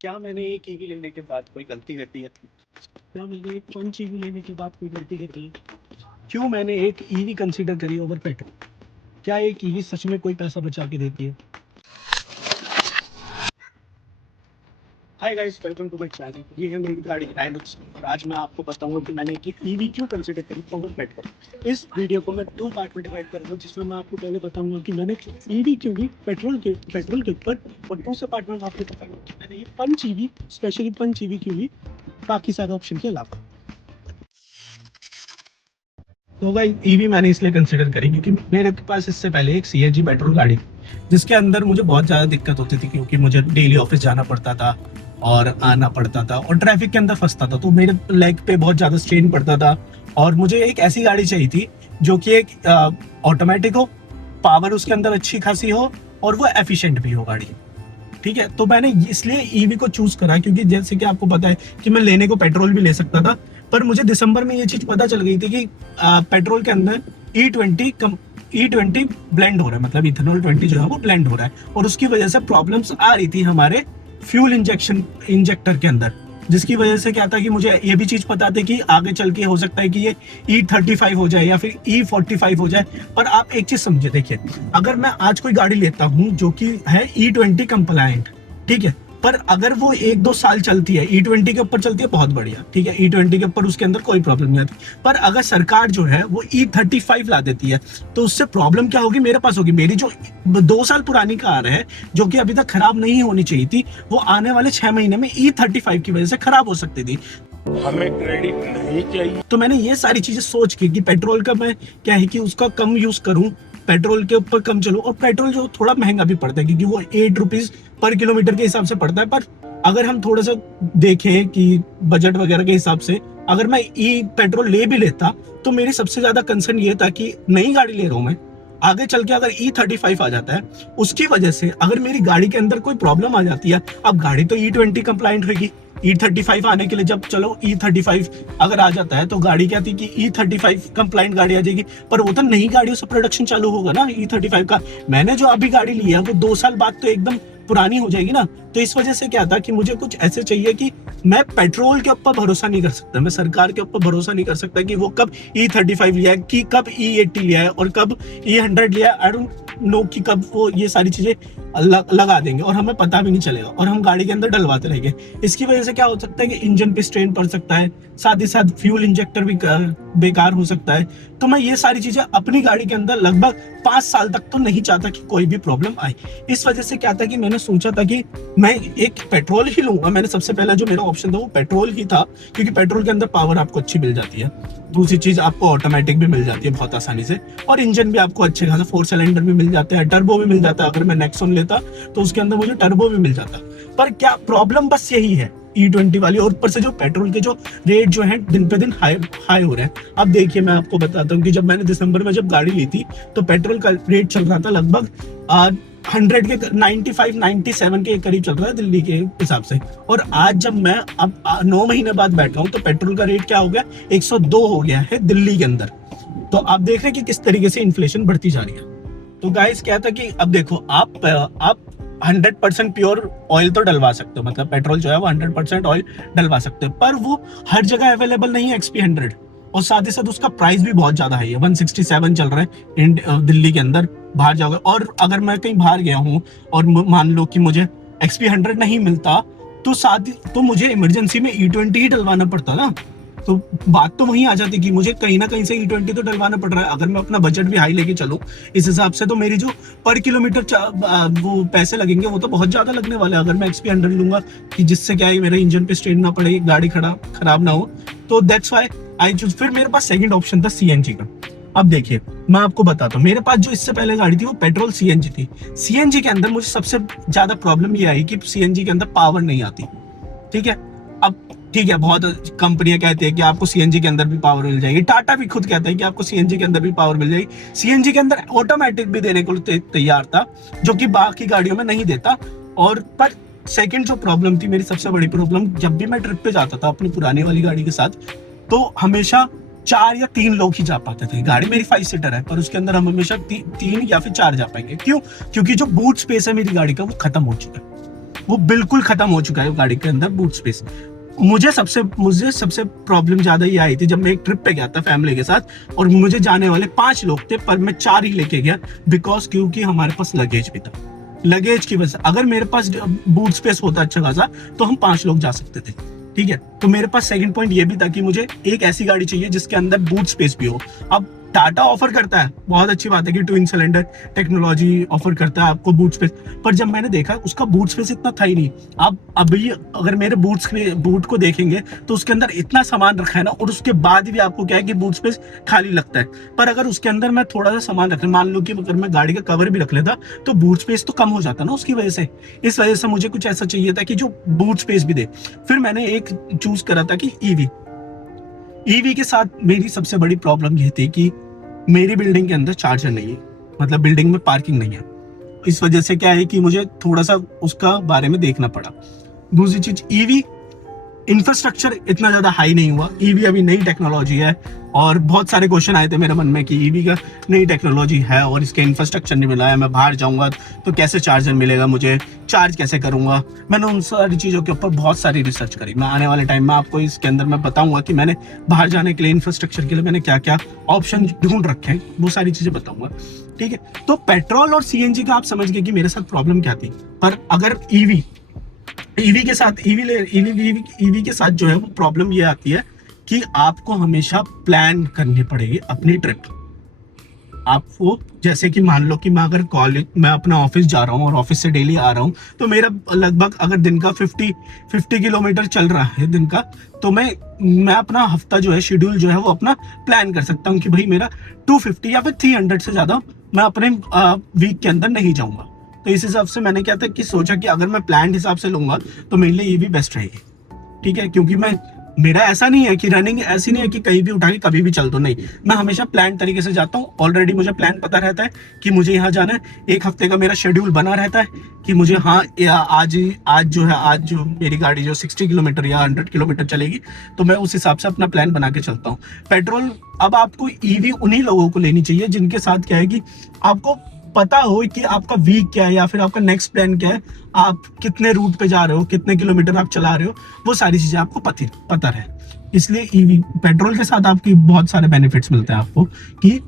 क्या मैंने एक ईवी लेने के बाद कोई गलती कर दी है? क्या मैंने एक पंच ईवी लेने के बाद कोई गलती कर दी है? क्यों मैंने एक ईवी कंसीडर करी ओवर पेट्रोल? क्या एक ईवी सच में कोई पैसा बचा के देती है? Hi guys, welcome to my channel. ये है मेरी गाड़ी हाइलक्स और आज मैं आपको बताऊंगा कि मैंने एक ईवी क्यों कंसीडर करी ओवर पेट्रोल। इस वीडियो को मैं 2 पार्ट में डिवाइड करूंगा, जिसमें मैं आपको पहले बताऊंगा कि मैंने ईवी क्यों ली पेट्रोल के ऊपर, और दूसरे पार्ट में मैं आपको बताऊंगा कि मैंने ये Punch EV, specially Punch EV क्यों ली बाकी सारे ऑप्शन के अलावा। तो भाई ईवी मैंने इसलिए कंसिडर करी क्योंकि मेरे पास इससे पहले एक सीएनजी पेट्रोल गाड़ी थी, जिसके अंदर मुझे बहुत ज़्यादा दिक्कत होती थी क्योंकि मुझे डेली ऑफिस जाना पड़ता था और आना पड़ता था और ट्रैफिक के अंदर फंसता था, तो मेरे लेग पे बहुत ज़्यादा स्ट्रेन पड़ता था। और मुझे एक ऐसी गाड़ी चाहिए थी जो कि एक ऑटोमेटिक हो, पावर उसके अंदर अच्छी खासी हो और वो एफिशिएंट भी हो गाड़ी। ठीक है, तो मैंने इसलिए ईवी को चूज करा क्योंकि जैसे कि आपको पता है कि मैं लेने को पेट्रोल भी ले सकता था, पर मुझे दिसंबर में ये चीज पता चल गई थी कि पेट्रोल के अंदर E20 ब्लेंड हो रहा है, मतलब इथेनॉल 20 जो है वो ब्लेंड हो रहा है, और उसकी वजह से प्रॉब्लम्स आ रही थी हमारे फ्यूल इंजेक्टर के अंदर, जिसकी वजह से क्या था कि मुझे ये भी चीज पता थी कि आगे चल के हो सकता है कि ये E35 हो जाए या फिर E45 हो जाए। पर आप एक चीज समझे, देखिए, अगर मैं आज कोई गाड़ी लेता हूँ जो कि है E20 कंप्लायंट, ठीक है, पर अगर वो 1-2 साल चलती है, E20 के ऊपर चलती है, बहुत बढ़िया, ठीक है, E20 के ऊपर उसके अंदर कोई प्रॉब्लम नहीं आती। पर अगर सरकार जो है वो E35 ला देती है, तो उससे प्रॉब्लम क्या होगी मेरे पास होगी, मेरी जो 2 साल पुरानी कार है जो कि अभी तक खराब नहीं होनी चाहिए थी, वो आने वाले 6 महीने में E35 की वजह से खराब हो सकती थी। हमें क्रेडिट नहीं चाहिए। तो मैंने ये सारी चीजें सोच के कि पेट्रोल का मैं क्या है कि उसका कम यूज करूं, पेट्रोल के ऊपर कम चलो, और पेट्रोल जो थोड़ा महंगा भी पड़ता है क्योंकि वो 8 रुपीज पर किलोमीटर के हिसाब से पड़ता है। पर अगर हम थोड़ा सा देखें कि बजट वगैरह के हिसाब से अगर मैं ई पेट्रोल ले भी लेता, तो मेरी सबसे ज्यादा कंसर्न ये था कि नई गाड़ी ले रहा हूं मैं, आगे चल के अगर E35 आ जाता है, उसकी वजह से अगर मेरी गाड़ी के अंदर कोई प्रॉब्लम आ जाती है, अब गाड़ी तो E20 कंप्लायंट होगी, E35 आने के लिए जब चलो E35 अगर आ जाता है तो गाड़ी क्या थी कि E35 कंप्लायंट गाड़ी आ जाएगी, पर वो तो नई गाड़ियों से प्रोडक्शन चालू होगा ना E35 का। मैंने जो अभी गाड़ी ली है वो 2 साल बाद तो एकदम पुरानी हो जाएगी ना। तो इस वजह से क्या था कि मुझे कुछ ऐसे चाहिए कि मैं पेट्रोल के ऊपर भरोसा नहीं कर सकता, मैं सरकार के ऊपर भरोसा नहीं कर सकता कि वो कब E35 लिया है, कि कब E80 लिया है और कब E100 लिया है। आई डोंट नो कि कब वो ये सारी चीजें लगा देंगे और हमें पता भी नहीं चलेगा और हम गाड़ी के अंदर डलवाते रहेंगे। इसकी वजह से क्या हो सकता है कि इंजन पे स्ट्रेन पड़ सकता है, साथ ही साथ फ्यूल इंजेक्टर भी बेकार हो सकता है। तो मैं ये सारी चीजें अपनी गाड़ी के अंदर लगभग 5 साल तक तो नहीं चाहता कि कोई भी प्रॉब्लम आए। इस वजह से क्या था कि मैंने सोचा था कि मैं एक पेट्रोल ही लूंगा। मैंने सबसे पहला जो मेरा ऑप्शन था वो पेट्रोल ही था, क्योंकि पेट्रोल के अंदर पावर आपको अच्छी मिल जाती है, दूसरी चीज आपको ऑटोमेटिक भी मिल जाती है बहुत आसानी से, और इंजन भी आपको अच्छे खासा 4 सिलेंडर भी मिल जाते हैं, टर्बो भी मिल जाता है। अगर मैं नेक्सॉन लेता तो उसके अंदर मुझे टर्बो भी मिल जाता। पर क्या प्रॉब्लम बस यही है E20 वाली, और ऊपर से जो पेट्रोल के जो रेट जो है दिन पे दिन हाई हो रहे हैं। अब देखिए मैं आपको बताता हूँ कि जब मैंने दिसंबर में जब गाड़ी ली थी तो पेट्रोल का रेट चल रहा था लगभग 100 के 95-97 के करीब चल रहा है दिल्ली के हिसाब से, और आज जब मैं अब 9 महीने बाद बैठा हूँ तो पेट्रोल का रेट क्या हो गया, 102 हो गया है दिल्ली के अंदर। तो आप देख रहे हैं कि किस तरीके से इन्फ्लेशन बढ़ती जा रही है। तो गाइस क्या था कि अब देखो आप 100% प्योर ऑयल तो डलवा सकते हो, मतलब पेट्रोल जो है वो 100% ऑयल डलवा सकते हो, पर वो हर जगह अवेलेबल नहीं है XP100, और साथ ही साथ उसका प्राइस भी बहुत ज्यादा है, 167 चल रहा है दिल्ली के अंदर। बाहर जाओगे और अगर मैं कहीं बाहर गया हूँ और मान लो कि मुझे XP100 नहीं मिलता, तो साथ ही तो मुझे इमरजेंसी में E20 ही डलवाना पड़ता ना। तो बात तो वहीं आ जाती कि मुझे कहीं ना कहीं से E20 तो डलवाना पड़ रहा है। अगर मैं अपना बजट भी हाई लेके चलूं इस हिसाब से, तो मेरी जो पर किलोमीटर वो पैसे लगेंगे वो तो बहुत ज्यादा लगने वाले हैं अगर मैं XP100 लूंगा, कि जिससे क्या है मेरे इंजन पे स्ट्रेन ना पड़े, गाड़ी खराब ना हो। तो दैट्स व्हाई आई चूज। फिर मेरे पास सेकंड ऑप्शन था CNG का। अब देखिए मैं आपको बताता हूँ, मेरे पास जो इससे पहले गाड़ी थी वो पेट्रोल CNG थी। CNG के अंदर मुझे सबसे ज्यादा प्रॉब्लम ये आई कि CNG के अंदर पावर नहीं आती। ठीक है, अब ठीक है, बहुत कंपनियां कहती है कि आपको CNG के अंदर भी पावर मिल जाएगी, टाटा भी खुद कहता है कि आपको CNG के अंदर भी पावर मिल जाएगी। CNG के अंदर ऑटोमेटिक भी देने को तैयार था, जो कि बाकी गाड़ियों में नहीं देता। और पर सेकंड जो प्रॉब्लम थी, मेरी सबसे बड़ी प्रॉब्लम, जब भी मैं ट्रिप पे जाता था अपनी पुरानी वाली गाड़ी के साथ, तो हमेशा 4 या 3 लोग ही जा पाते थे। गाड़ी मेरी 5 सीटर है, पर उसके अंदर हम हमेशा 3 या फिर 4 जा पाएंगे। क्यों? क्योंकि जो बूट स्पेस है मेरी गाड़ी का वो खत्म हो चुका है, वो बिल्कुल खत्म हो चुका है गाड़ी के अंदर बूट स्पेस। मुझे सबसे प्रॉब्लम ज्यादा ये आई थी जब मैं एक ट्रिप पे गया था फैमिली के साथ, और मुझे जाने वाले 5 लोग थे पर मैं 4 ही लेके गया, बिकॉज क्योंकि हमारे पास लगेज भी था। लगेज की वजह से अगर मेरे पास बूट स्पेस होता अच्छा खासा तो हम 5 लोग जा सकते थे, ठीक है। तो मेरे पास सेकंड पॉइंट ये भी था कि मुझे एक ऐसी गाड़ी चाहिए जिसके अंदर बूट स्पेस भी हो। अब टाटा ऑफर करता है, बहुत अच्छी बात है कि ट्विन सिलेंडर टेक्नोलॉजी ऑफर करता है आपको बूट स्पेस, पर जब मैंने देखा उसका बूट स्पेस इतना था ही नहीं। आप अभी अगर मेरे बूट को देखेंगे तो उसके अंदर इतना सामान रखा है ना, और उसके बाद भी आपको क्या है कि बूट स्पेस खाली लगता है। पर अगर उसके अंदर मैं थोड़ा सा सामान रख, मान लो कि अगर मैं गाड़ी का कवर भी रख लेता तो बूट स्पेस तो कम हो जाता ना उसकी वजह से। इस वजह से मुझे कुछ ऐसा चाहिए था कि जो बूट स्पेस भी दे। फिर मैंने एक चूज करा था कि ईवी के साथ मेरी सबसे बड़ी प्रॉब्लम ये थी कि मेरी बिल्डिंग के अंदर चार्जर नहीं है, मतलब बिल्डिंग में पार्किंग नहीं है। इस वजह से क्या है कि मुझे थोड़ा सा उसका बारे में देखना पड़ा। दूसरी चीज, ईवी इंफ्रास्ट्रक्चर इतना ज्यादा हाई नहीं हुआ। ईवी अभी नई टेक्नोलॉजी है, और बहुत सारे क्वेश्चन आए थे मेरे मन में कि ईवी का नई टेक्नोलॉजी है और इसके इंफ्रास्ट्रक्चर नहीं मिला है, मैं बाहर जाऊंगा तो कैसे चार्जर मिलेगा, मुझे चार्ज कैसे करूंगा। मैंने उन सारी चीज़ों के ऊपर बहुत सारी रिसर्च करी। मैं आने वाले टाइम में आपको इसके अंदर मैं बताऊंगा कि मैंने बाहर जाने के लिए इंफ्रास्ट्रक्चर के लिए मैंने क्या क्या ऑप्शन ढूंढ रखे हैं, वो सारी चीज़ें बताऊंगा, ठीक है। तो पेट्रोल और सीएनजी का आप समझ गए कि मेरे साथ प्रॉब्लम क्या थी। पर अगर ईवी के साथ जो है वो प्रॉब्लम ये आती है कि आपको हमेशा प्लान करनी पड़ेगी अपनी ट्रिप। आपको जैसे कि मान लो कि मैं अपना ऑफिस जा रहा हूँ और ऑफिस से डेली आ रहा हूँ, तो मेरा लगभग अगर दिन का 50 किलोमीटर चल रहा है दिन का, तो मैं अपना हफ्ता जो है शेड्यूल जो है वो अपना प्लान कर सकता हूँ कि भाई मेरा 250 या फिर 300 से ज्यादा मैं अपने वीक के अंदर नहीं जाऊंगा। तो इस हिसाब से मैंने क्या था कि सोचा कि अगर मैं प्लान हिसाब से लूंगा तो मेरे लिए ये भी बेस्ट रहेगी, ठीक है। क्योंकि मेरा ऐसा नहीं है कि रनिंग ऐसी नहीं है कि कहीं भी उठा के कभी भी चल दो, नहीं, मैं हमेशा प्लान तरीके से जाता हूँ। ऑलरेडी मुझे प्लान पता रहता है कि मुझे यहाँ जाना है, एक हफ्ते का मेरा शेड्यूल बना रहता है कि मुझे आज जो मेरी गाड़ी जो 60 किलोमीटर या 100 किलोमीटर चलेगी, तो मैं उस हिसाब से अपना प्लान बना के चलता हूँ। पेट्रोल अब आपको ईवी उन्हीं लोगों को लेनी चाहिए जिनके साथ क्या है कि आपको पता हो कि आपका वीक क्या है या फिर आपका नेक्स्ट प्लान क्या है, आप कितने रूट पे जा रहे हो, कितने किलोमीटर आप चला रहे हो, वो सारी चीजें आपको पता रहे। इसलिए ईवी पेट्रोल के साथ आपकी बहुत सारे बेनिफिट्स मिलते हैं आपको कि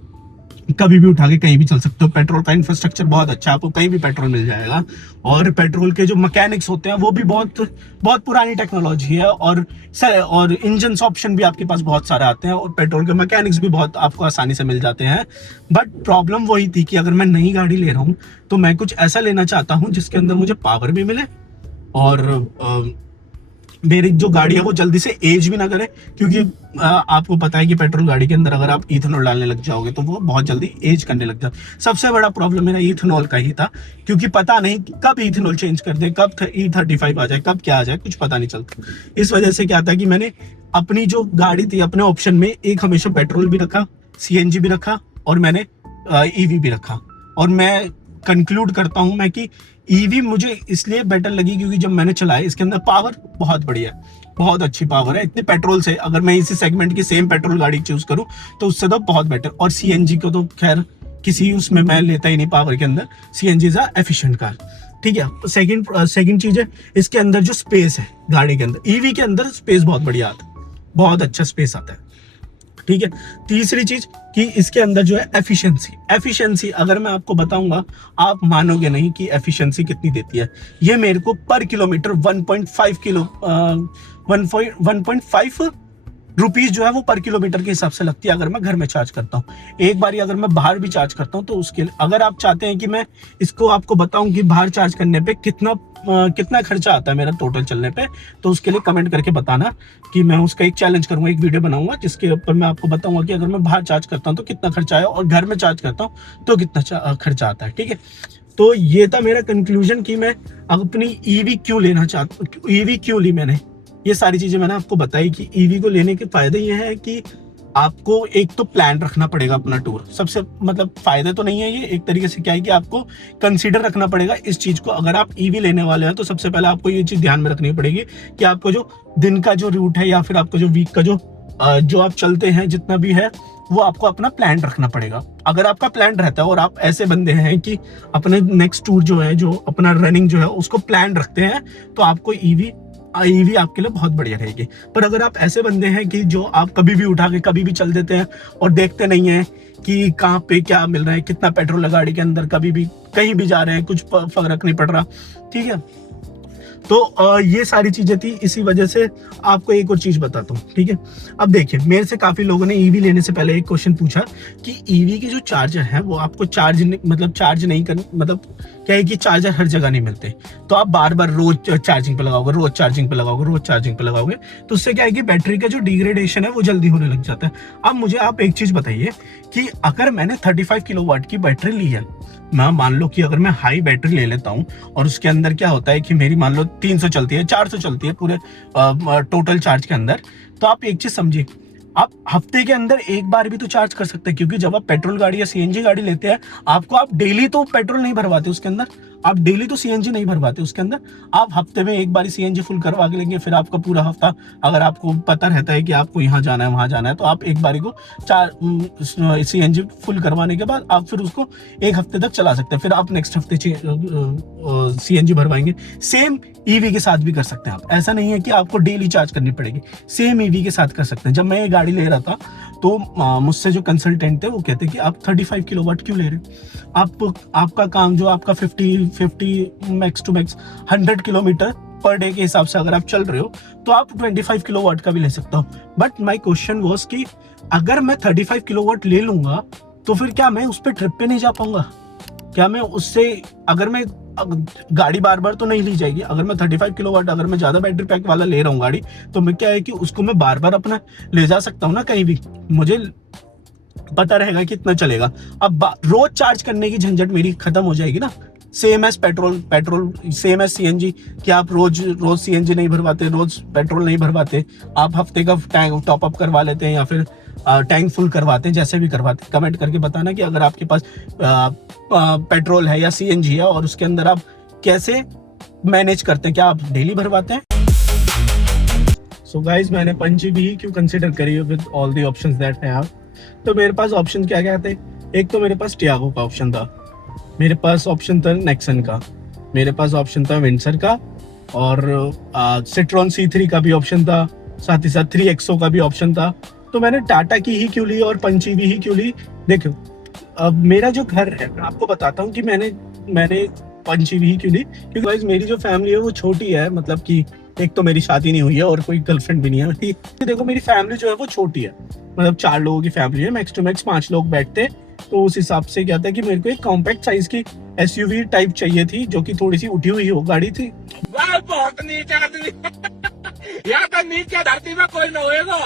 कभी भी उठा के कहीं भी चल सकते हो। पेट्रोल का इंफ्रास्ट्रक्चर बहुत अच्छा है, आपको कहीं भी पेट्रोल मिल जाएगा। और पेट्रोल के जो मैकेनिक्स होते हैं वो भी बहुत पुरानी टेक्नोलॉजी है, और इंजन ऑप्शन भी आपके पास बहुत सारे आते हैं, और पेट्रोल के मैकेनिक्स भी बहुत आपको आसानी से मिल जाते हैं। बट प्रॉब्लम वही थी कि अगर मैं नई गाड़ी ले रहा हूँ तो मैं कुछ ऐसा लेना चाहता हूँ जिसके अंदर मुझे पावर भी मिले, और मेरी जो गाड़ी है वो जल्दी से एज भी ना करे। क्योंकि आपको पता है कि पेट्रोल गाड़ी के अंदर अगर आप इथेनॉल डालने लग जाओगे तो वो बहुत जल्दी एज करने लग जाता है। सबसे बड़ा प्रॉब्लम मेरा इथेनॉल का ही था, क्योंकि पता नहीं कब इथेनॉल चेंज कर दे, कब E35 आ जाए, कब क्या आ जाए, कुछ पता नहीं चलता। इस वजह से क्या था कि मैंने अपनी जो गाड़ी थी अपने ऑप्शन में एक हमेशा पेट्रोल भी रखा, सीएनजी भी रखा, और मैंने ईवी भी रखा। और मैं कंक्लूड करता हूं मैं कि ईवी मुझे इसलिए बेटर लगी क्योंकि जब मैंने चलाया इसके अंदर पावर बहुत बढ़िया है, बहुत अच्छी पावर है। इतने पेट्रोल से अगर मैं इसी सेगमेंट की सेम पेट्रोल गाड़ी चूज करूं तो उससे तो बहुत बेटर। और सीएनजी को तो खैर किसी उसमें मैं लेता ही नहीं पावर के अंदर, सीएनजी इज एफिशिएंट कार, ठीक है। सेकंड चीज है इसके अंदर जो स्पेस है गाड़ी के अंदर, ईवी के अंदर स्पेस बहुत बढ़िया आता है, बहुत अच्छा स्पेस आता है, ठीक है। तीसरी चीज कि इसके अंदर जो है एफिशिएंसी अगर मैं आपको बताऊंगा आप मानोगे नहीं कि एफिशिएंसी कितनी देती है। ये मेरे को पर किलोमीटर 1.5 रुपीज जो है वो पर किलोमीटर के हिसाब से लगती है अगर मैं घर में चार्ज करता हूँ। एक बारी अगर मैं बाहर भी चार्ज करता हूँ तो उसके लिए अगर आप चाहते हैं कि मैं इसको आपको बताऊं कि बाहर चार्ज करने पे कितना खर्चा आता है मेरा टोटल चलने पे, तो उसके लिए कमेंट करके बताना कि मैं उसका एक चैलेंज करूंगा, एक वीडियो बनाऊंगा जिसके ऊपर मैं आपको बताऊंगा कि अगर मैं बाहर चार्ज करता हूँ तो कितना खर्चा आया और घर में चार्ज करता हूँ तो कितना खर्चा आता है, ठीक है। तो ये था मेरा कंक्लूजन कि मैं अपनी ईवी क्यों लेना चाहता हूँ, ईवी क्यों ली मैंने। ये सारी चीजें मैंने आपको बताई कि ईवी को लेने के फायदे ये है कि आपको एक तो प्लान रखना पड़ेगा अपना टूर, सबसे मतलब फायदे तो नहीं है ये, एक तरीके से क्या है कि आपको कंसीडर रखना पड़ेगा इस चीज को। अगर आप ईवी लेने वाले हैं तो सबसे पहले आपको ये चीज ध्यान में रखनी पड़ेगी कि आपको जो दिन का जो रूट है या फिर आपको जो वीक का जो जो आप चलते हैं जितना भी है वो आपको अपना प्लान रखना पड़ेगा। अगर आपका प्लान रहता है और आप ऐसे बंदे हैं कि अपने नेक्स्ट टूर जो है, जो अपना रनिंग जो है उसको प्लान रखते हैं, तो आपको ईवी आपके लिए बहुत बढ़िया रहेगी। पर अगर आप ऐसे बंदे हैं कि जो आप कभी भी उठा के कभी भी चल देते हैं और देखते नहीं हैं कि कहाँ पे क्या मिल रहा है, कितना पेट्रोल है गाड़ी के अंदर, कभी भी कहीं भी जा रहे हैं, कुछ फर्क नहीं पड़ रहा, ठीक है। तो ये सारी चीजें थी, इसी वजह से आपको एक और चीज बताता हूँ, ठीक है। अब देखिए, मेरे से काफी लोगों ने ईवी लेने से पहले एक क्वेश्चन पूछा कि ईवी के जो चार्जर है वो आपको चार्ज नहीं कर, मतलब क्या है कि चार्जर हर जगह नहीं मिलते, तो आप बार बार रोज चार्जिंग पे लगाओगे, रोज चार्जिंग पे लगाओगे, तो उससे क्या है कि बैटरी का जो डिग्रेडेशन है वो जल्दी होने लग जाता है। अब मुझे आप एक चीज बताइए कि अगर मैंने 35 किलोवाट की बैटरी ली है, मैं मान लो कि अगर मैं हाई बैटरी ले लेता हूँ और उसके अंदर क्या होता है कि मेरी मान लो 300 चलती है, 400 चलती है पूरे टोटल चार्ज के अंदर, तो आप एक चीज समझिए, आप हफ्ते के अंदर एक बार भी तो चार्ज कर सकते हैं, क्योंकि जब आप पेट्रोल गाड़ी या सीएनजी गाड़ी लेते हैं, आप डेली तो पेट्रोल नहीं भरवाते उसके अंदर, आप डेली तो सीएनजी नहीं भरवाते उसके अंदर, आप हफ्ते में एक बार सीएनजी फुल करवा के लेंगे, फिर आपका पूरा हफ्ता, अगर आपको पता रहता है कि आपको यहाँ जाना है वहां जाना है, तो आप एक बारी को सीएनजी फुल करवाने के बाद आप फिर उसको एक हफ्ते तक चला सकते हैं, फिर आप नेक्स्ट हफ्ते सीएनजी भरवाएंगे। सेम ईवी के साथ भी कर सकते हैं आप, ऐसा नहीं है कि आपको डेली चार्ज करनी पड़ेगी, सेम ईवी के साथ कर सकते हैं। जब मैं ये गाड़ी ले रहा था तो मुझसे जो कंसल्टेंट थे वो कहते कि आप 35 किलोवाट क्यों ले रहे हो, आपका काम जो आपका 50 max to max 100 kilometre per day के हिसाब से अगर आप चल रहे हो तो आप 25 किलोवाट का भी ले सकते हो। बट माय क्वेश्चन वाज कि अगर मैं 35 किलोवाट ले लूंगा तो फिर क्या मैं उस पर ट्रिप पे नहीं जा पाऊंगा, क्या मैं उससे, अगर मैं गाड़ी बार बार तो नहीं ली जाएगी, अगर मैं 35 किलोवाट, अगर मैं ज्यादा बैटरी पैक वाला ले रहा हूँ गाड़ी, तो मैं क्या है कि उसको मैं बार बार अपना ले जा सकता हूँ ना, कहीं भी मुझे पता रहेगा कितना चलेगा। अब रोज चार्ज करने की झंझट मेरी खत्म हो जाएगी ना, same as petrol same as CNG, कि आप रोज सीएनजी नहीं भरवाते, रोज पेट्रोल नहीं भरवाते, आप हफ्ते का टैंक टॉप अप करवा लेते हैं या फिर टैंक फुल करवाते हैं, जैसे भी करवाते हैं। कमेंट करके बताना कि अगर आपके पास पेट्रोल है या सीएनजी है और उसके अंदर आप कैसे मैनेज करते हैं, क्या आप डेली भरवाते हैं। सो गाइज, मैंने पंची भी क्यों कंसिडर करी with all the options that I have, तो मेरे पास ऑप्शन क्या क्या थे। एक तो मेरे पास टियागो का ऑप्शन था, मेरे पास ऑप्शन था नेक्सन का, मेरे पास ऑप्शन था विंडसर का, और सिट्रॉन C3 का भी ऑप्शन था, साथ ही साथ 3XO का भी ऑप्शन था। तो मैंने टाटा की ही क्यों ली और पंची भी ही क्यों ली। देखो, अब मेरा जो घर है, मैं आपको बताता हूँ कि मैंने पंची भी ही क्यों ली, क्योंकि गाइस मेरी जो फैमिली है वो छोटी है, मतलब कि एक तो मेरी शादी नहीं हुई है और कोई गर्लफ्रेंड भी नहीं है। देखो, मेरी फैमिली जो है वो छोटी है, मतलब 4 लोगों की फैमिली है, मैक्स टू मैक्स 5 लोग बैठते हैं। तो उस हिसाब से क्या था कि मेरे को एक कॉम्पैक्ट साइज की SUV टाइप चाहिए थी, जो कि थोड़ी सी उठी हुई हो गाड़ी थी। बहुत नीचे आदमी यहाँ तो नीचे धरती में कोई ना होएगा।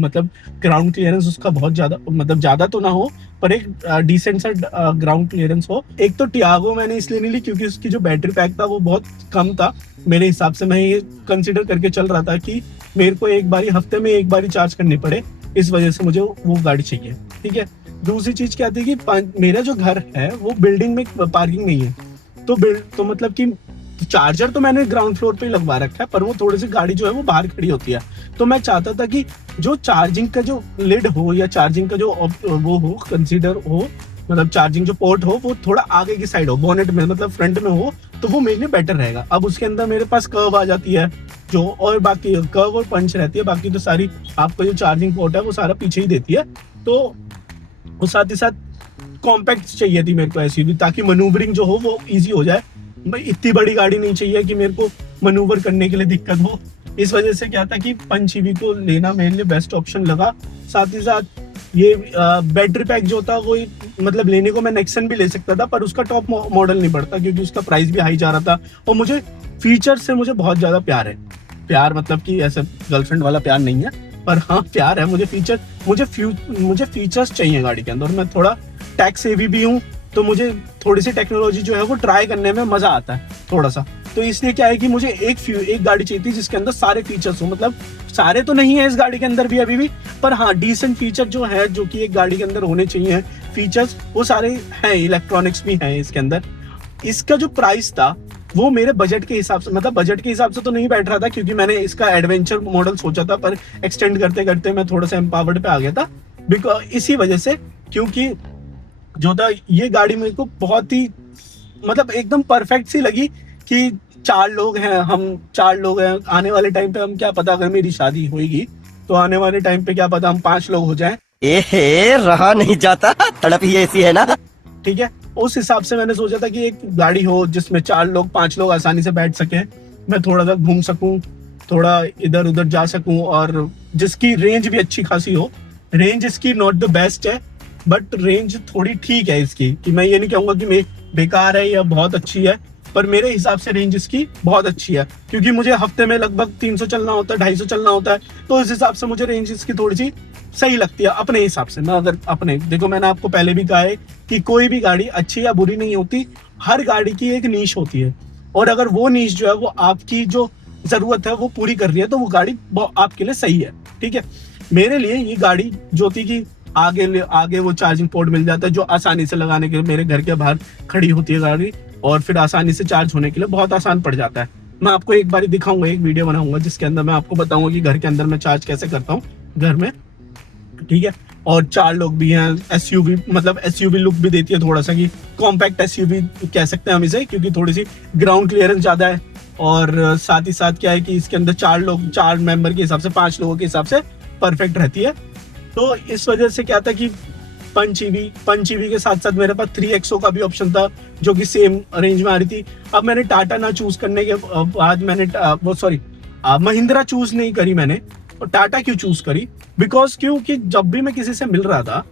मतलब ग्राउंड क्लियरेंस उसका बहुत ज्यादा, मतलब ज्यादा तो ना हो पर एक डिसेंट सा ग्राउंड क्लियरेंस हो। एक तो टियागो मैंने इसलिए नहीं ली क्योंकि उसकी जो बैटरी पैक था वो बहुत कम था मेरे हिसाब से। मैं ये कंसिडर करके चल रहा था कि मेरे को हफ्ते में एक बारी चार्ज करनी पड़े, इस वजह से मुझे वो गाड़ी चाहिए, ठीक है। दूसरी चीज क्या थी कि मेरा जो घर है वो बिल्डिंग में पार्किंग नहीं है, तो मतलब कि चार्जर तो मैंने ग्राउंड फ्लोर पे लगवा रखा है, पर वो थोड़ी सी गाड़ी जो है वो बाहर खड़ी होती है। तो मैं चाहता था कि जो चार्जिंग का जो लिड हो या चार्जिंग का जो वो हो, कंसीडर हो, मतलब चार्जिंग जो पोर्ट हो वो थोड़ा आगे की साइड हो, बोनेट में, मतलब फ्रंट में हो, तो वो मेरे लिए बेटर रहेगा। अब उसके अंदर मेरे पास कर्व आ जाती है जो, और बाकी कर्व और पंच रहती है, बाकी तो सारी आपका जो चार्जिंग पोर्ट है वो सारा पीछे ही देती है। तो वो साथ ही साथ कॉम्पैक्ट चाहिए थी मेरे को SUV, ताकि मनूवरिंग जो हो वो इजी हो जाए। भाई इतनी बड़ी गाड़ी नहीं चाहिए कि मेरे को मनूवर करने के लिए दिक्कत हो। इस वजह से क्या था कि पंच EV को लेना मेरे लिए बेस्ट ऑप्शन लगा। साथ ही साथ ये बैटरी पैक जो था वो, मतलब लेने को मैं नेक्सन भी ले सकता था, पर उसका टॉप मॉडल नहीं पड़ता क्योंकि उसका प्राइस भी हाई जा रहा था। और मुझे फीचर से मुझे बहुत ज्यादा प्यार है, प्यार मतलब कि ऐसे गर्लफ्रेंड वाला प्यार नहीं है, पर हाँ प्यार है। मुझे फीचर्स चाहिए गाड़ी के अंदर। मैं थोड़ा टैक्स सेवी भी हूँ, तो मुझे थोड़ी सी टेक्नोलॉजी जो है वो ट्राई करने में मजा आता है थोड़ा सा। तो इसलिए क्या है कि मुझे एक गाड़ी चाहिए थी जिसके अंदर सारे फीचर्स हो, मतलब सारे तो नहीं है इस गाड़ी के अंदर भी अभी भी, पर हाँ डिसेंट फीचर जो है, जो कि एक गाड़ी के अंदर होने चाहिए फीचर्स, वो सारे हैं। इलेक्ट्रॉनिक्स भी हैं इसके अंदर। इसका जो प्राइस था वो मेरे बजट के हिसाब से, मतलब बजट के हिसाब से तो नहीं बैठ रहा था, क्योंकि मैंने इसका एडवेंचर मॉडल सोचा था, पर एक्सटेंड करते करते मैं थोड़ा सा एम्पावर्ड पे आ गया था, बिकॉज इसी वजह से, क्योंकि जो था ये गाड़ी मेरे को बहुत ही मतलब एकदम परफेक्ट सी लगी कि 4 लोग हैं, हम 4 लोग हैं, आने वाले टाइम पे हम क्या पता, अगर मेरी शादी होगी तो आने वाले टाइम पे क्या पता हम 5 लोग हो जाएं। एहे रहा नहीं जाता, तड़प ही ऐसी है ना। ठीक है, उस हिसाब से मैंने सोचा था कि एक गाड़ी हो जिसमें 4 लोग 5 लोग आसानी से बैठ सके, मैं थोड़ा सा घूम सकूं, थोड़ा इधर उधर जा सकूं, और जिसकी रेंज भी अच्छी खासी हो। रेंज इसकी नॉट द बेस्ट है, बट रेंज थोड़ी ठीक है इसकी, कि मैं ये नहीं कहूंगा कि मैं बेकार है या बहुत अच्छी है, पर मेरे हिसाब से रेंज इसकी बहुत अच्छी है, क्योंकि मुझे हफ्ते में लगभग 300 चलना होता है, 250 चलना होता है, तो इस हिसाब से मुझे रेंज इसकी थोड़ी सी सही लगती है अपने हिसाब से। मैं अगर अपने देखो, मैंने आपको पहले भी कहा है कि कोई भी गाड़ी अच्छी या बुरी नहीं होती, हर गाड़ी की एक नीश होती है, और अगर वो नीश जो है वो आपकी जो जरूरत है वो पूरी कर रही है, तो वो गाड़ी आपके लिए सही है। ठीक है, मेरे लिए ये गाड़ी जो थी कि आगे वो चार्जिंग पोर्ट मिल जाता है, जो आसानी से लगाने के लिए मेरे घर के बाहर खड़ी होती है गाड़ी, और फिर आसानी से चार्ज होने के लिए बहुत आसान पड़ जाता है। मैं आपको एक बार दिखाऊंगा, एक वीडियो बनाऊंगा जिसके अंदर मैं आपको बताऊंगा कि घर के अंदर मैं चार्ज कैसे करता हूँ घर में। ठीक है, और 4 लोग भी हैं, एसयूवी मतलब एसयूवी लुक भी देती है थोड़ा सा, कि कॉम्पैक्ट एसयूवी कह सकते हैं हम इसे, क्योंकि थोड़ी सी ग्राउंड क्लियरेंस ज्यादा है, और साथ ही साथ क्या है कि इसके अंदर 4 मेंबर के हिसाब से, 5 लोगों के हिसाब से परफेक्ट रहती है। तो इस वजह से क्या था कि 5 ईवी के साथ साथ मेरे पास 3XO का भी ऑप्शन था, जो कि सेम रेंज में आ रही थी। अब मैंने टाटा ना चूज करने के बाद मैंने महिंद्रा चूज नहीं करी मैंने, और टाटा क्यों चूज करी, बिकॉज क्योंकि जब भी मैं किसी से मिल रहा था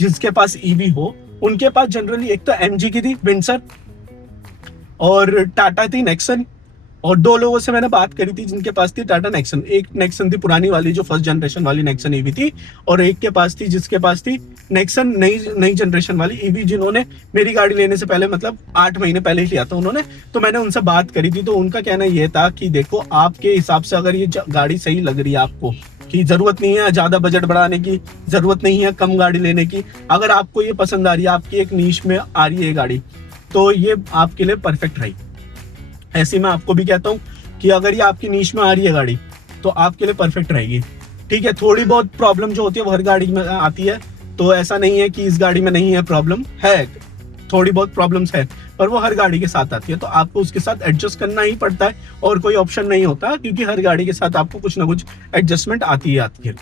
जिसके पास ईवी हो, उनके पास जनरली एक तो MG की थी विंडसर, और टाटा थी नेक्सन, और 2 लोगों से मैंने बात करी थी जिनके पास थी टाटा नेक्सन। एक नेक्सन थी पुरानी वाली, जो फर्स्ट जनरेशन वाली नेक्सन ईवी थी, और एक के पास थी जिसके पास थी नेक्सन नई जनरेशन वाली ईवी, जिन्होंने मेरी गाड़ी लेने से पहले मतलब 8 महीने पहले ही लिया था उन्होंने। तो मैंने उनसे बात करी थी, तो उनका कहना ये था कि देखो आपके हिसाब से अगर ये गाड़ी सही लग रही है आपको, कि जरूरत नहीं है ज्यादा बजट बढ़ाने की, जरूरत नहीं है कम गाड़ी लेने की, अगर आपको ये पसंद आ रही है, आपकी एक नीश में आ रही है गाड़ी, तो ये आपके लिए परफेक्ट रही। ऐसे मैं आपको भी कहता हूँ कि अगर ये आपकी नीश में आ रही है गाड़ी, तो आपके लिए परफेक्ट रहेगी। ठीक है, थोड़ी बहुत प्रॉब्लम जो होती है वो हर गाड़ी में आती है, तो ऐसा नहीं है कि इस गाड़ी में नहीं है, प्रॉब्लम है, थोड़ी बहुत प्रॉब्लम्स है, पर वो हर गाड़ी के साथ आती है, तो आपको उसके साथ एडजस्ट करना ही पड़ता है, और कोई ऑप्शन नहीं होता, क्योंकि हर गाड़ी के साथ आपको कुछ ना कुछ एडजस्टमेंट आती है।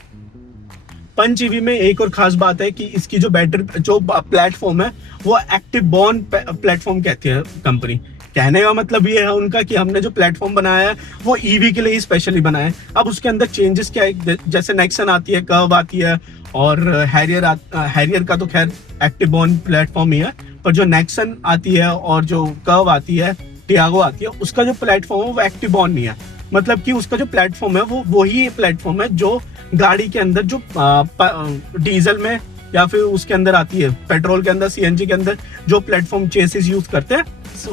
5 ईवी में एक और खास बात है कि इसकी जो बैटरी जो प्लेटफॉर्म है वो एक्टिव बॉर्न प्लेटफॉर्म कहती है कंपनी। कहने का मतलब ये है उनका कि हमने जो प्लेटफॉर्म बनाया है वो ईवी के लिए ही स्पेशली बनाया है। अब उसके अंदर चेंजेस क्या है, जैसे नेक्सन आती है, कर्व आती है, और हैरियर का तो खैर एक्टिव बॉर्न प्लेटफॉर्म ही है, पर जो नेक्सन आती है और जो कर्व आती है, टियागो आती है, उसका जो प्लेटफॉर्म है वो एक्टिव बॉर्न नहीं है। मतलब कि उसका जो प्लेटफॉर्म है वो वही प्लेटफॉर्म है जो गाड़ी के अंदर जो डीजल में या फिर उसके अंदर आती है, पेट्रोल के अंदर, सीएनजी के अंदर जो प्लेटफॉर्म चेसिस यूज करते हैं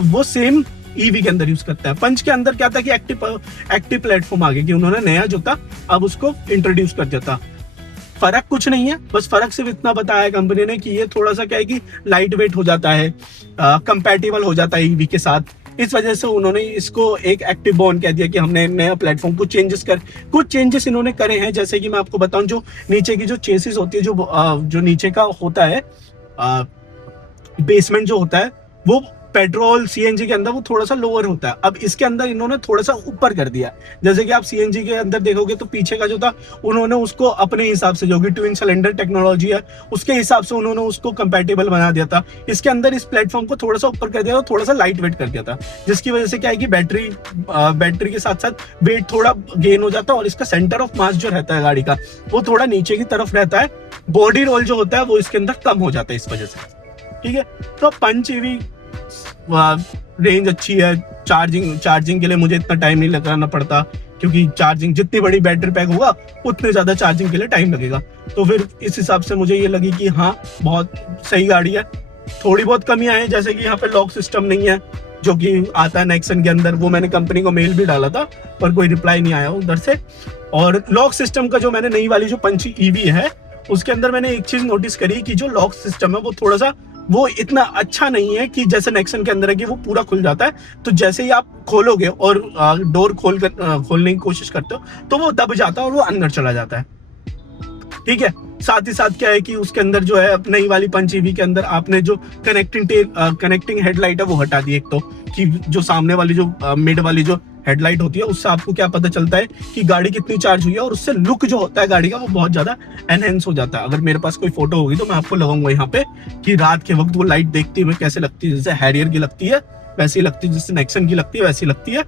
वो सेम ईवी के अंदर यूज करता है। पंच के अंदर क्या था कि एक्टिव प्लेटफॉर्म आ गया, कि उन्होंने नया जो था अब उसको इंट्रोड्यूस कर दिया था। फर्क कुछ नहीं है, बस फर्क सिर्फ इतना बताया कंपनी ने कि ये थोड़ा सा क्या है कि लाइट वेट हो जाता है, कंपैटिबल हो जाता है ईवी के साथ। इस वजह से उन्होंने इसको एक एक्टिव बॉर्न कह दिया कि हमने नया प्लेटफॉर्म कुछ चेंजेस इन्होंने करे हैं। जैसे कि मैं आपको बताऊं, जो नीचे की जो चेसिस होती है, जो नीचे का होता है बेसमेंट जो होता है, वो पेट्रोल सीएनजी के अंदर वो थोड़ा सा लोअर होता है। अब इसके अंदर इन्होंने थोड़ा सा ऊपर कर दिया। जैसे कि आप सीएनजी के अंदर देखोगे तो पीछे का जो था उन्होंने उसको अपने हिसाब से, जो कि ट्विन सिलेंडर टेक्नोलॉजी है उसके हिसाब से उन्होंने उसको कंपैटिबल बना दिया था। इसके अंदर इस प्लेटफॉर्म को थोड़ा सा ऊपर कर दिया था, थोड़ा सा लाइट वेट कर दिया था, जिसकी वजह से क्या है कि बैटरी के साथ साथ वेट थोड़ा गेन हो जाता है, और इसका सेंटर ऑफ मास जो रहता है गाड़ी का वो थोड़ा नीचे की तरफ रहता है। बॉडी रोल जो होता है वो इसके अंदर कम हो जाता है इस वजह से। ठीक है, तो पंच ईवी रेंज अच्छी है। चार्जिंग के लिए मुझे इतना टाइम नहीं लगाना पड़ता, क्योंकि चार्जिंग जितनी बड़ी बैटरी पैक होगा उतने ज्यादा चार्जिंग के लिए टाइम लगेगा। तो फिर इस हिसाब से मुझे ये लगी कि हाँ बहुत सही गाड़ी है। थोड़ी बहुत कमियां हैं, जैसे कि यहाँ पे लॉक सिस्टम नहीं है जो कि आता है नेक्सन के अंदर। वो मैंने कंपनी को मेल भी डाला था पर कोई रिप्लाई नहीं आया उधर से। और लॉक सिस्टम का जो मैंने नई वाली जो पंच ईवी है उसके अंदर मैंने एक चीज नोटिस करी कि जो लॉक सिस्टम है वो थोड़ा सा वो इतना अच्छा नहीं है कि जैसे नेक्सन के अंदर है कि वो पूरा खुल जाता है, तो जैसे ही आप खोलोगे और डोर खोलने की कोशिश करते हो तो वो दब जाता है और वो अंदर चला जाता है। ठीक है, साथ ही साथ क्या है कि उसके अंदर जो है नई वाली पंच ईवी के अंदर आपने जो कनेक्टिंग हेडलाइट है वो हटा दी। एक तो कि जो सामने वाली जो मिड वाली जो हेडलाइट होती है उससे आपको क्या पता चलता है कि गाड़ी कितनी चार्ज हुई है, और उससे लुक जो होता है गाड़ी का वो बहुत ज्यादा एनहेंस हो जाता है। अगर मेरे पास कोई फोटो होगी तो मैं आपको लगाऊंगा यहाँ पे कि रात के वक्त वो लाइट देखते हुए कैसे लगती है, जैसे हैरियर की लगती है वैसी लगती है, जैसे नेक्सन की लगती है वैसी लगती है।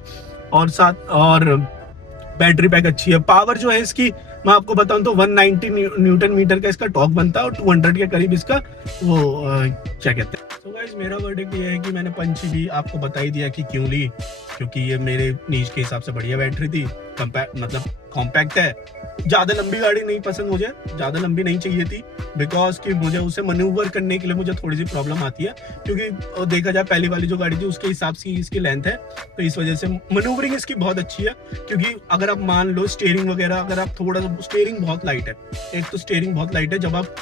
और साथ और बैटरी पैक अच्छी है। पावर जो है इसकी मैं आपको बताऊं तो 190 न्यूटन मीटर का इसका टॉर्क बनता है और 200 के करीब इसका वो क्या कहते हैं। तो गाइस मेरा वर्डिक्ट ये है कि मैंने पंच भी आपको बता ही दिया कि क्यों ली, क्योंकि ये मेरे नीज के हिसाब से बढ़िया बैटरी थी, मतलब कॉम्पैक्ट है। ज्यादा लंबी गाड़ी नहीं पसंद, मुझे ज्यादा लंबी नहीं चाहिए थी, बिकॉज कि मुझे उसे मैन्यूवर करने के लिए मुझे थोड़ी सी प्रॉब्लम आती है, क्योंकि देखा जाए पहली वाली जो गाड़ी थी उसके हिसाब से इसकी लेंथ है, तो इस वजह से मैन्यूवरिंग इसकी बहुत अच्छी है। क्योंकि अगर आप मान लो स्टीयरिंग वगैरह, अगर आप थोड़ा सा, स्टीयरिंग बहुत लाइट है, एक तो स्टीयरिंग बहुत लाइट है। जब आप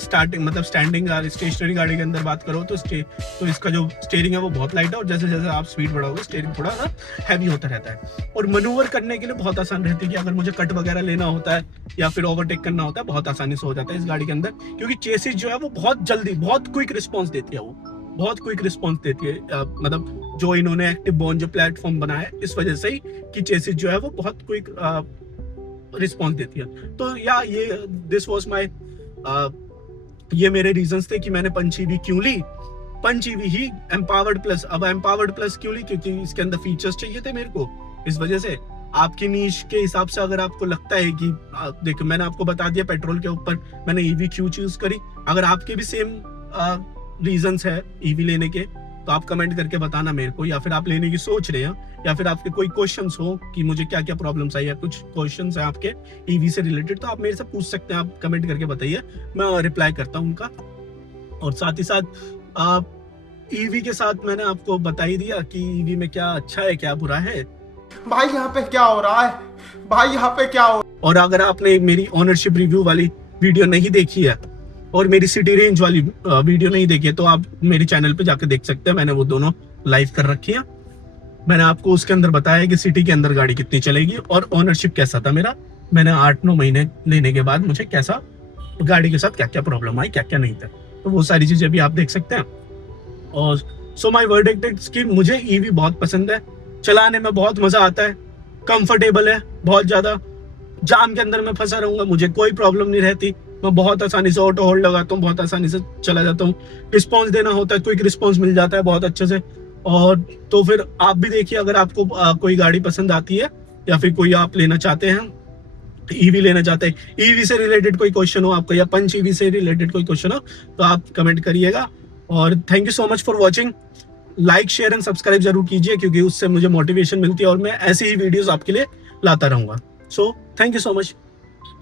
स्टैंडिंग स्टेशनरी गाड़ी के अंदर बात करो तो इसका जो स्टीयरिंग है वो बहुत लाइट है, और जैसे जैसे आप स्पीड बढ़ाओगे स्टीयरिंग थोड़ा सा हैवी होता रहता है, और मैन्यूवर करने के लिए बहुत आसान रहती है। कि अगर मुझे कट वगैरह लेना होता है या फिर ओवरटेक करना होता है बहुत आसानी से हो जाता है इस गाड़ी के अंदर, क्योंकि चेसिस जो है वो बहुत जल्दी, बहुत क्विक रिस्पॉन्स देती है, वो बहुत क्विक रिस्पॉन्स देती है। मतलब जो इन्होंने एक्टिव बॉन्ड जो प्लेटफॉर्म बनाया है इस वजह से ही कि चेसिस जो है वो बहुत क्विक रिस्पॉन्स देती है। तो या ये दिस वाज माय ये मेरे रीजंस थे कि मैंने पंच ईवी क्यों ली। पंच ईवी ही एम्पावर्ड प्लस। अब एम्पावर्ड प्लस क्यों ली? क्योंकि इसके अंदर फीचर्स चाहिए थे मेरे को, इस वजह से। आपकी नीश के हिसाब से अगर आपको लगता है कि देखो मैंने आपको बता दिया पेट्रोल के ऊपर मैंने ईवी क्यों चूज करी। अगर आपके भी सेम रीजंस है ईवी लेने के तो आप कमेंट करके बताना मेरे को, या फिर आप लेने की सोच रहे हैं, या फिर आपके कोई क्वेश्चंस हो कि मुझे क्या क्या प्रॉब्लम्स आई, या कुछ क्वेश्चंस है आपके ईवी से रिलेटेड, तो आप मेरे से पूछ सकते हैं। आप कमेंट करके बताइए, मैं रिप्लाई करता हूँ उनका। और साथ ही साथ ईवी के साथ मैंने आपको बता ही दिया कि ईवी में क्या अच्छा है क्या बुरा है। भाई यहाँ पे क्या हो रहा है, भाई यहाँ पे क्या हो। और अगर आपने मेरी ओनरशिप रिव्यू वाली वीडियो नहीं देखी है और मेरी सिटी रेंज वाली वीडियो नहीं देखी है तो आप मेरे चैनल पे जाके देख सकते हैं, मैंने वो दोनों लाइव कर रखी है। मैंने आपको उसके अंदर बताया कि सिटी के अंदर गाड़ी कितनी चलेगी और ओनरशिप कैसा था मेरा। मैंने 8-9 महीने लेने के बाद मुझे कैसा गाड़ी के साथ क्या क्या प्रॉब्लम आई, क्या क्या नहीं था, तो वो सारी चीजें भी आप देख सकते हैं। और सो माय वर्डिक्ट इज कि मुझे ईवी बहुत पसंद है, चलाने में बहुत मजा आता है, कंफर्टेबल है बहुत ज्यादा। जाम के अंदर मैं फंसा रहूंगा मुझे कोई प्रॉब्लम नहीं रहती, मैं बहुत आसानी से ऑटो होल्ड लगाता हूँ, बहुत आसानी से चला जाता हूँ। रिस्पॉन्स देना होता है, क्विक रिस्पॉन्स मिल जाता है बहुत अच्छे से। और तो फिर आप भी देखिए, अगर आपको कोई गाड़ी पसंद आती है या फिर कोई आप लेना चाहते हैं, ईवी लेना चाहते हैं, ईवी से रिलेटेड कोई क्वेश्चन हो आपको या पंच ईवी से रिलेटेड कोई क्वेश्चन हो तो आप कमेंट करिएगा। और thank you so much for watching. Like share and subscribe जरूर कीजिए, क्योंकि उससे मुझे मोटिवेशन मिलती है और मैं ऐसी ही वीडियोस आपके लिए लाता रहूंगा। So thank you so much.